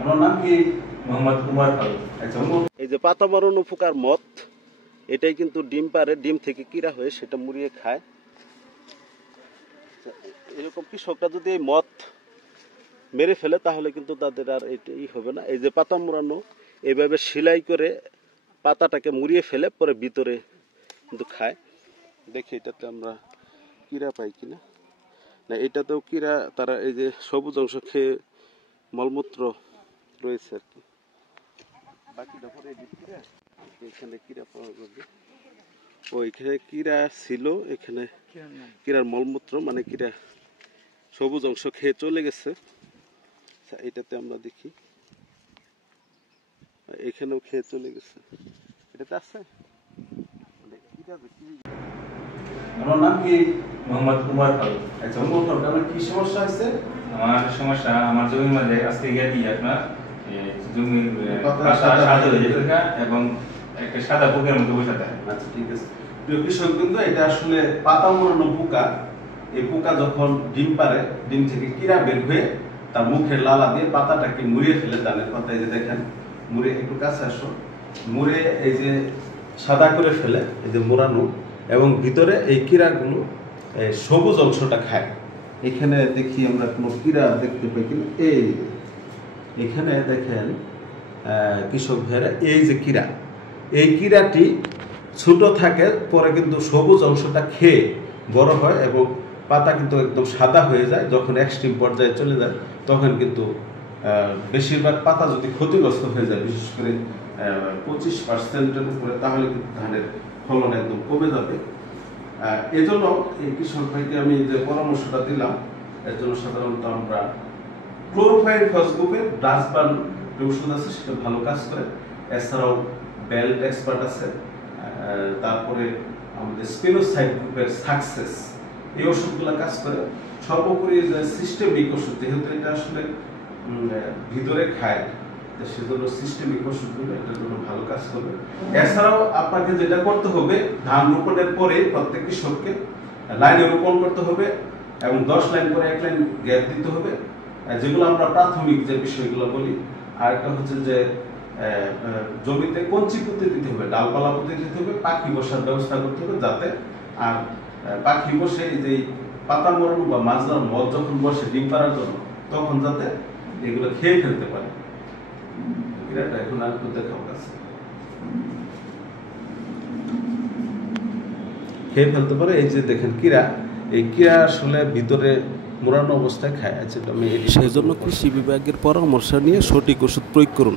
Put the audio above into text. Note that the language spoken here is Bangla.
আমার নাম কি? মোহাম্মদ কুমার পাল। আচ্ছা, এই যে পাতা মারানো পোকার মদ, এটাই কিন্তু ডিম পারে, ডিম থেকে কিরা হয়ে সেটা মুড়িয়ে খায়। এরকম কৃষকরা যদি এই মদ মেরে ফেলে তাহলে কিন্তু তাদের আর এটাই হবে না। এই যে পাতা মোড়ানো, এইভাবে সেলাই করে পাতাটাকে মুড়িয়ে ফেলে পরে ভিতরে কিন্তু খায়। দেখি এটাতে আমরা কিরা পাই কিনা। না, এটাতেও কিরা, তারা এই যে সবুজ অংশ খেয়ে মলমূত্র রয়েছে আর কি। বাকিটা পরে এখানে কিরা পাওয়া যাবে। ওইখানে কিরা ছিল, এখানে কিরার মলমূত্র মানে কিরা সবুজ অংশ খেয়ে চলে গেছে। এটাতে আমরা দেখি এখানেও খেয়ে চলে গেছে। এটাতে আছে। আমার নাম কি? মোহাম্মদ কুমার পাল। আচ্ছা, আপনার কি সমস্যা হয়েছে? আমার সমস্যা, আমার জমির মাঝে আজকে গিয়ে দিয়ে আপনার জমির পাতা সাদা হয়ে যেতে এবং একটা সাদা পোকের মতো বসে থাকে। আচ্ছা, ঠিক আছে। প্রিয় কৃষক কিন্তু এটা আসলে পাতা মোড়ানো পোকা। এই পোকা যখন ডিম পারে, ডিম থেকে কিরা বের হয়ে তার মুখের লালা দিয়ে পাতাটাকে মুড়িয়ে ফেলে। ধানের পাতা এই যে দেখেন, মুড়ে একটু কাছে আসো, মুড়ে এই যে সাদা করে ফেলে, এই যে মোড়ানো, এবং ভিতরে এই কিরাগুলো সবুজ অংশটা খায়। এখানে দেখি আমরা কোনো কিরা দেখতে পাই কিনা। এখানে দেখেন কৃষক ভাইয়েরা, এই যে কিরা, এই কিরাটি ছোট থাকে, পরে কিন্তু সবুজ অংশটা খেয়ে বড় হয় এবং পাতা কিন্তু একদম সাদা হয়ে যায়। যখন এক্সট্রিম পর্যায়ে চলে যায় তখন কিন্তু বেশিরভাগ পাতা যদি ক্ষতিগ্রস্ত হয়ে যায়, বিশেষ করে 25%-এর উপরে, তাহলে কিন্তু ধানের ফলন একদম কমে যাবে। এজন্য এই কৃষক ভাইকে আমি যে পরামর্শটা দিলাম, এর জন্য সাধারণত আমরা ক্লোরোফাইরিন ফসগ্রুপের ব্রাসবান ওষুধ আছে, সেটা ভালো কাজ করে। এছাড়াও বেল্ট এক্সপার্ট আছে, তারপরে আমাদের স্পিনোসাইড গ্রুপের সাকসেস, এই ওষুধগুলো কাজ করে। সর্বোপরি যে সিস্টেমিক ওষুধ, যেহেতু এটা আসলে ভিতরে খায়, সেজন্য সিস্টেমিক ওষুধগুলো এটার জন্য ভালো কাজ করবে। এছাড়াও আপনাকে যেটা করতে হবে, ধান রোপণের পরে প্রত্যেক কৃষককে লাইনে রোপণ করতে হবে এবং 10 লাইন করে 1 লাইন গ্যাপ দিতে হবে, যেগুলো আমরা প্রাথমিক যে বিষয়গুলো বলি। আর একটা হচ্ছে যে জমিতে কঞ্চি পুঁতে দিতে হবে, ডালপালা পুঁতে দিতে হবে, পাখি বসার ব্যবস্থা করতে হবে, যাতে আর পাখি বসে যে পাতা মোড়ানো বা মাজরার মদ যখন বসে ডিম পাড়ার জন্য, তখন যাতে এগুলো খেয়ে ফেলতে পারে। কিরাটা এখন আর দেখাও কাছে খেয়ে ফেলতে পারে। এই যে দেখেন কিরা, এই কিরা আসলে ভিতরে মোড়ানো অবস্থায় খায়। আচ্ছা, আমি সেই জন্য কৃষি বিভাগের পরামর্শ নিয়ে সঠিক ওষুধ প্রয়োগ করুন।